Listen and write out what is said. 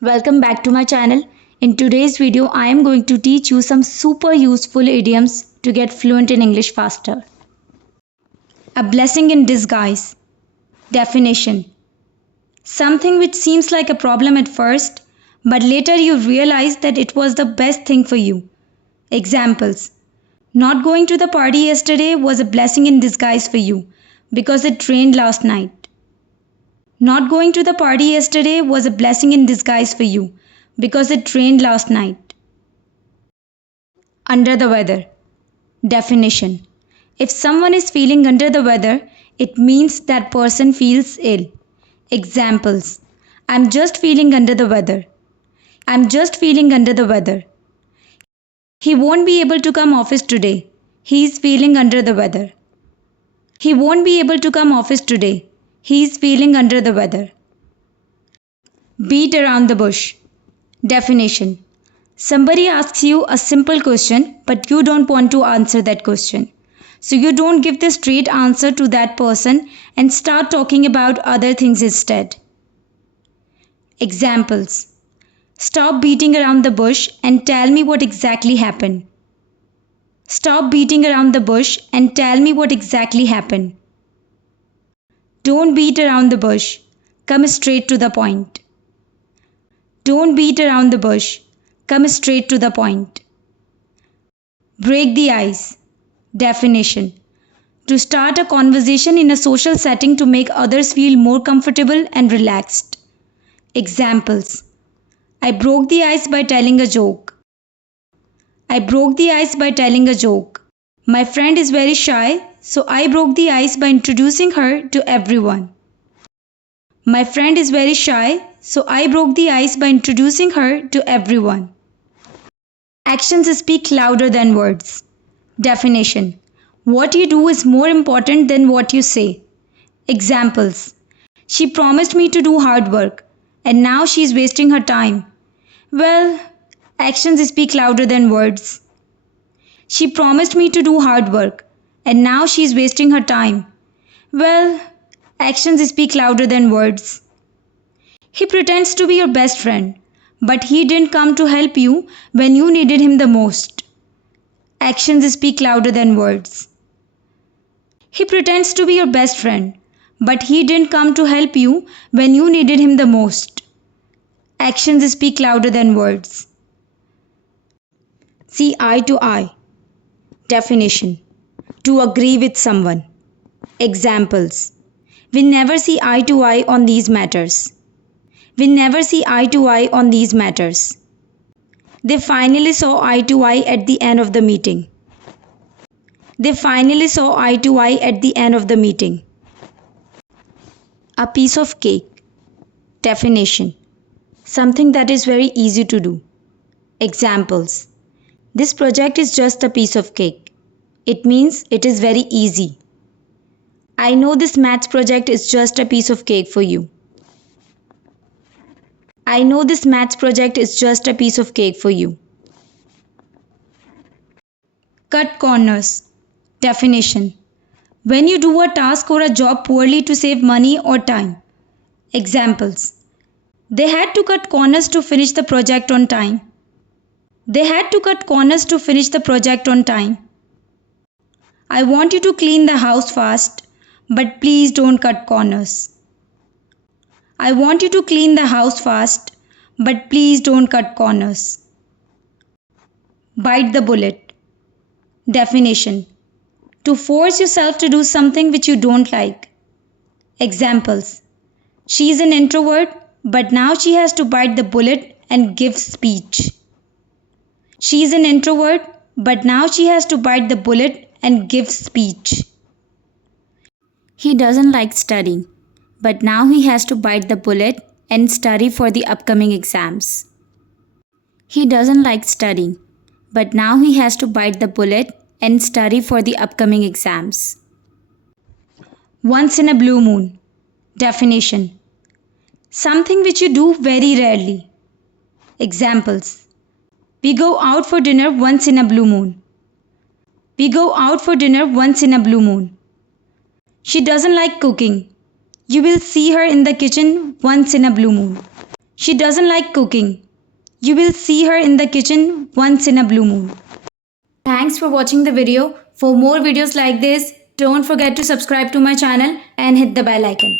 Welcome back to my channel. In today's video, I am going to teach you some super useful idioms to get fluent in English faster. A blessing in disguise. Definition. Something which seems like a problem at first, but later you realize that it was the best thing for you. Examples. Not going to the party yesterday was a blessing in disguise for you because it rained last night. Not going to the party yesterday was a blessing in disguise for you because it rained last night. Under the weather. Definition. If someone is feeling under the weather, it means that person feels ill. Examples. I'm just feeling under the weather. I'm just feeling under the weather. He won't be able to come office today. He's feeling under the weather. He won't be able to come office today. He's feeling under the weather. Beat around the bush. Definition. Somebody asks you a simple question, but you don't want to answer that question. So you don't give the straight answer to that person and start talking about other things instead. Examples. Stop beating around the bush and tell me what exactly happened. Stop beating around the bush and tell me what exactly happened. Don't beat around the bush. Come straight to the point. Don't beat around the bush. Come straight to the point. Break the ice. Definition. To start a conversation in a social setting to make others feel more comfortable and relaxed. Examples. I broke the ice by telling a joke. I broke the ice by telling a joke. My friend is very shy, so I broke the ice by introducing her to everyone. My friend is very shy, so I broke the ice by introducing her to everyone. Actions speak louder than words. Definition. What you do is more important than what you say. Examples. She promised me to do hard work, and now she is wasting her time. Well, actions speak louder than words. She promised me to do hard work, and now she is wasting her time. Well, actions speak louder than words. He pretends to be your best friend, but he didn't come to help you when you needed him the most. Actions speak louder than words. He pretends to be your best friend, but he didn't come to help you when you needed him the most. Actions speak louder than words. See eye to eye. Definition. To agree with someone. Examples. We never see eye to eye on these matters. We never see eye to eye on these matters. They finally saw eye to eye at the end of the meeting. They finally saw eye to eye at the end of the meeting. A piece of cake. Definition. Something that is very easy to do. Examples. This project is just a piece of cake. It means it is very easy. I know this maths project is just a piece of cake for you. I know this maths project is just a piece of cake for you. Cut corners. Definition. When you do a task or a job poorly to save money or time. Examples. They had to cut corners to finish the project on time. They had to cut corners to finish the project on time. I want you to clean the house fast, but please don't cut corners. I want you to clean the house fast, but please don't cut corners. Bite the bullet. Definition. To force yourself to do something which you don't like. Examples. She is an introvert, but now she has to bite the bullet and give speech. She is an introvert, but now she has to bite the bullet and give speech. He doesn't like studying, but now he has to bite the bullet and study for the upcoming exams. He doesn't like studying, but now he has to bite the bullet and study for the upcoming exams. Once in a blue moon. Definition. Something which you do very rarely. Examples. We go out for dinner once in a blue moon. We go out for dinner once in a blue moon. She doesn't like cooking. You will see her in the kitchen once in a blue moon. She doesn't like cooking. You will see her in the kitchen once in a blue moon. Thanks for watching the video. For more videos like this, don't forget to subscribe to my channel and hit the bell icon.